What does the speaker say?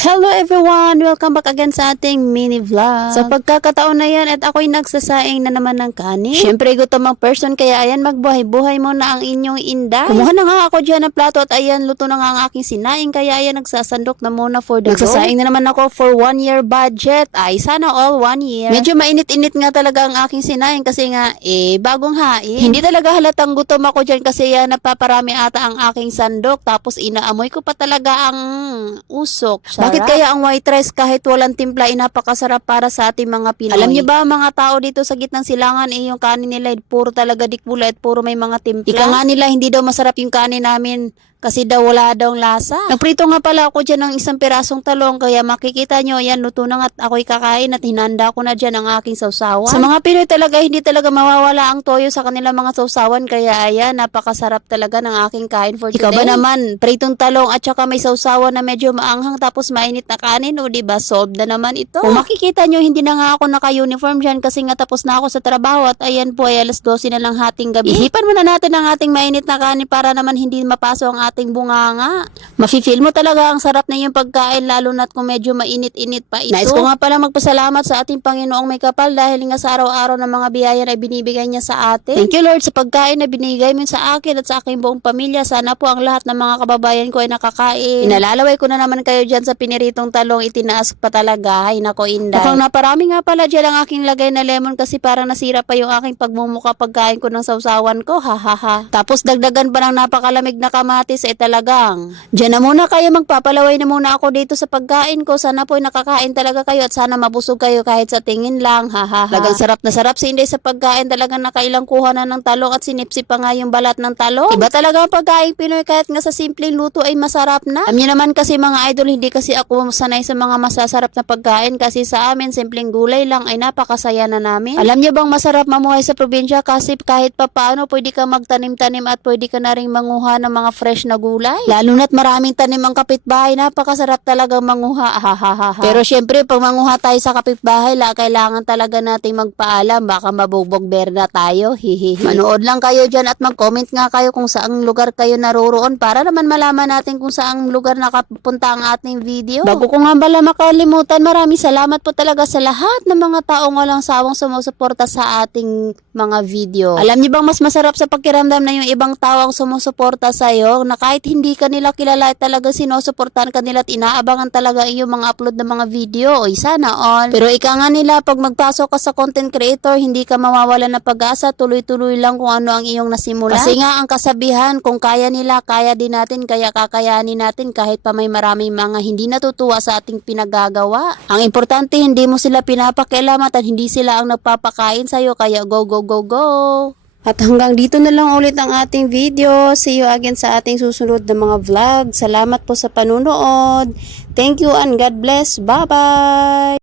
Hello everyone! Welcome back again sa ating mini vlog. Sa pagkakataon na yan at ako'y nagsasaing na naman ng kanin. Siyempre gutom ang person kaya ayan magbuhay-buhay muna ang inyong inday. Kumuha na nga ako dyan ng plato at ayan luto na nga ang aking sinaing kaya ayan nagsasandok na muna for the nagsasaing na naman ako for 1 year budget. Ay sana all 1 year. Medyo mainit-init nga talaga ang aking sinaing kasi nga bagong hain. Hindi talaga halatang gutom ako dyan kasi yan napaparami ata ang aking sandok tapos inaamoy ko pa talaga ang usok. Bakit kaya ang white rice kahit walang timpla ay napakasarap para sa ating mga Pinoy? Alam niyo ba mga tao dito sa gitnang silangan yung kanin nila puro talaga dikbula at puro may mga timpla. Ika nga nila hindi daw masarap yung kanin namin kasi daw wala daw lasa. Nagprito nga pala ako dyan ng isang pirasong talong kaya makikita nyo yan luto na nga at ako'y kakain at hinanda ko na dyan ang aking sausawan. Sa mga Pinoy talaga hindi talaga mawawala ang toyo sa kanilang mga sausawan kaya ayan napakasarap talaga ng aking kain for today. Ikaw ba naman pritong talong at saka may sausawan na medyo maanghang tapos mainit na kanin o diba solved na naman ito. Kung makikita nyo hindi na nga ako naka-uniform dyan kasi nga tapos na ako sa trabaho at ayan po ay alas 12 na lang hating gabi. Ihipan muna natin ang ating mainit na kanin para naman hindi mapaso ang ating bunganga. Mafe-feel mo talaga ang sarap na yung pagkain lalo na't kung medyo mainit-init pa ito. Nais ko nga pala magpasalamat sa ating Panginoong may kapal dahil nga sa araw-araw ng mga biyaya na binibigay niya sa atin. Thank you Lord sa pagkain na binigay mo sa akin at sa aking buong pamilya. Sana po ang lahat ng mga kababayan ko ay nakakain. Inalalaway ko na naman kayo dyan sa piniritong talong itinaas pa talaga. Ay nako inday. Mukhang naparami nga pala dyan ang aking lagay na lemon kasi parang nasira pa yung aking pagmumuka pagkain ko ng sausawan ko. Ha ha ha. Tapos dagdagan pa ng napakalamig na kamatis ay talagang. Diyan na muna kayo magpapalaway na muna ako dito sa pagkain ko. Sana po ay nakakain talaga kayo at sana mabusog kayo kahit sa tingin lang. Ha ha ha. Talagang sarap na sarap si Inday sa pagkain. Talagang nakailang kuha na ng talong at sinipsip pa nga yung balat ng talong. Iba talaga ang pagkain Pinoy kahit nga sa simpleng luto ay masarap na. Alam niyo naman kasi mga idol hindi kasi ako sanay sa mga masasarap na pagkain kasi sa amin simpleng gulay lang ay napakasaya na namin. Alam niyo bang masarap mamuhay sa probinsya kasi kahit papaano pwede ka magtanim-tanim at pwede ka na rin manguha ng mga fresh na gulay. Lalo na't maraming tanim ang kapitbahay, napakasarap talaga manguha. Pero syempre pag manguha tayo sa kapitbahay, kailangan talaga nating magpaalam, baka mabugbog berna tayo. Manood lang kayo dyan at mag-comment nga kayo kung saang lugar kayo naroroon para naman malaman natin kung saang lugar nakapunta ang ating video. Bago ko nga bala makalimutan, maraming salamat po talaga sa lahat ng mga taong walang sawang sumusuporta sa ating mga video. Alam niyo bang mas masarap sa pakiramdam na yung ibang tao ang sumusuporta sa'yo na kahit hindi ka nila kilala talaga sinusuportahan ka nila at inaabangan talaga yung mga upload ng mga video. Oy, sana all. Pero ika nga nila, pag magpasok ka sa content creator, hindi ka mawawala ng pag-asa, tuloy-tuloy lang kung ano ang iyong nasimula. Kasi nga ang kasabihan, kung kaya nila, kaya din natin, kaya kakayanin natin kahit pa may maraming mga hindi natutuwa sa ating pinagagawa. Ang importante, hindi mo sila pinapakialaman at hindi sila ang nagpapakain sa'yo, kaya go, go, go, go! At hanggang dito na lang ulit ang ating video. See you again sa ating susunod na mga vlog. Salamat po sa panunood. Thank you and God bless. Bye-bye!